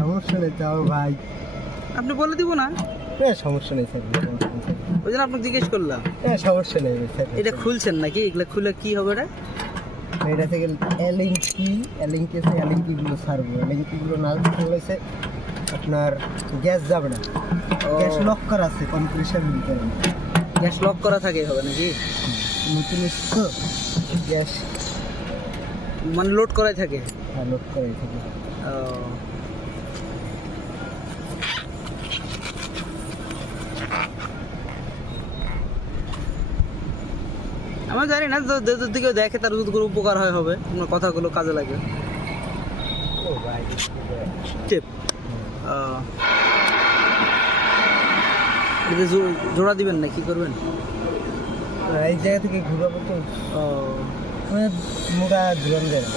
সমস্যা নেই তাও ভাই। আপনি বলে দিব না, সমস্যা নেই স্যার, ওই জন্য আপনাকে জিজ্ঞেস করলাম। সমস্যা নেই স্যার। এটা খুলছেন নাকি? এগুলো খুলে কি হবে এটা? এটা থেকে এলিঙ্কিগুলো ছাড়বো। এলিঙ্কিগুলো না খুলেছে আপনার গ্যাস যাবে না। গ্যাস লক করা আছে কম্প্রেসার ভিতরে। গ্যাস লক করা থাকে হবে নাকি? নতুন তো গ্যাস মানে লোড করাই থাকে। লক করাই থাকে। ও, আমরা জানি না, যদি কেউ দেখে তার যদি কোনো উপকার হয় হবে, আপনার কথাগুলো কাজে লাগে। ও ভাই টিপ এটা জোড়া দিবেন না কি করবেন? এই জায়গা থেকে ঘুরাবো তো ও, মোটা ঝুলানো যায় না।